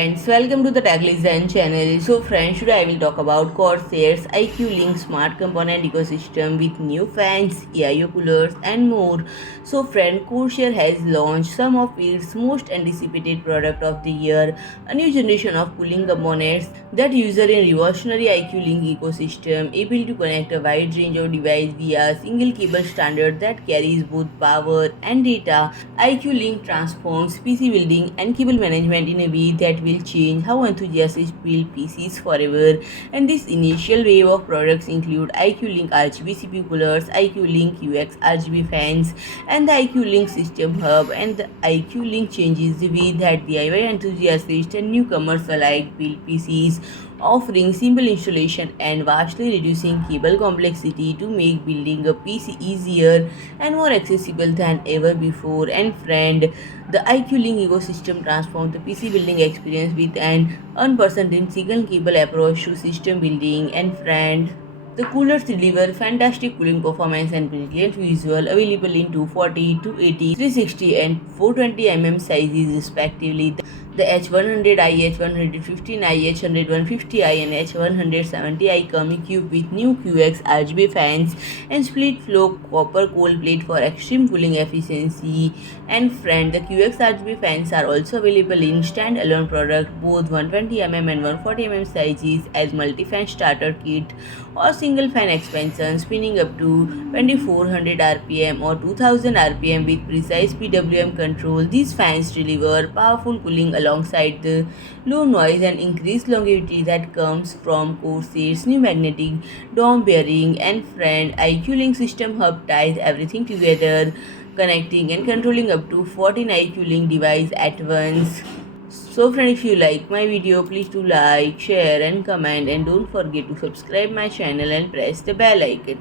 friends, welcome to the TechListen channel. So friends, today I will talk about CORSAIR's iCUE Link smart component ecosystem with new fans, AIO coolers and more. So friend, CORSAIR has launched some of its most anticipated product of the year, a new generation of cooling components that user in revolutionary iCUE Link ecosystem, able to connect a wide range of devices via a single cable standard that carries both power and data. iCUE Link transforms PC building and cable management in a way that will change how enthusiasts build PCs forever. And this initial wave of products include iCUE Link RGB CPU Coolers, iCUE Link QX RGB fans, and the iCUE Link System Hub. And the iCUE Link changes the way that DIY enthusiasts and newcomers alike build PCs, offering simple installation and vastly reducing cable complexity to make building a PC easier and more accessible than ever before. And friend, the iCUE Link ecosystem transforms the PC building experience with an unprecedented single cable approach to system building. And friend, the coolers deliver fantastic cooling performance and brilliant visual, available in 240, 280, 360 and 420 sizes respectively. The H100i, H115i, H150i and H170i come equipped with new QX RGB fans and split flow copper cold plate for extreme cooling efficiency. And friend, the QX RGB fans are also available in standalone product, both 120 and 140 sizes as multi-fan starter kit or single fan expansion, spinning up to 2400 rpm or 2000 rpm with precise PWM control. These fans deliver powerful cooling alongside the low noise and increased longevity that comes from CORSAIR's new magnetic dome bearing. And friend, iCUE Link System Hub ties everything together, connecting and controlling up to 14 iCUE Link devices at once. So friend, if you like my video, please do like, share and comment, and don't forget to subscribe my channel and press the bell icon.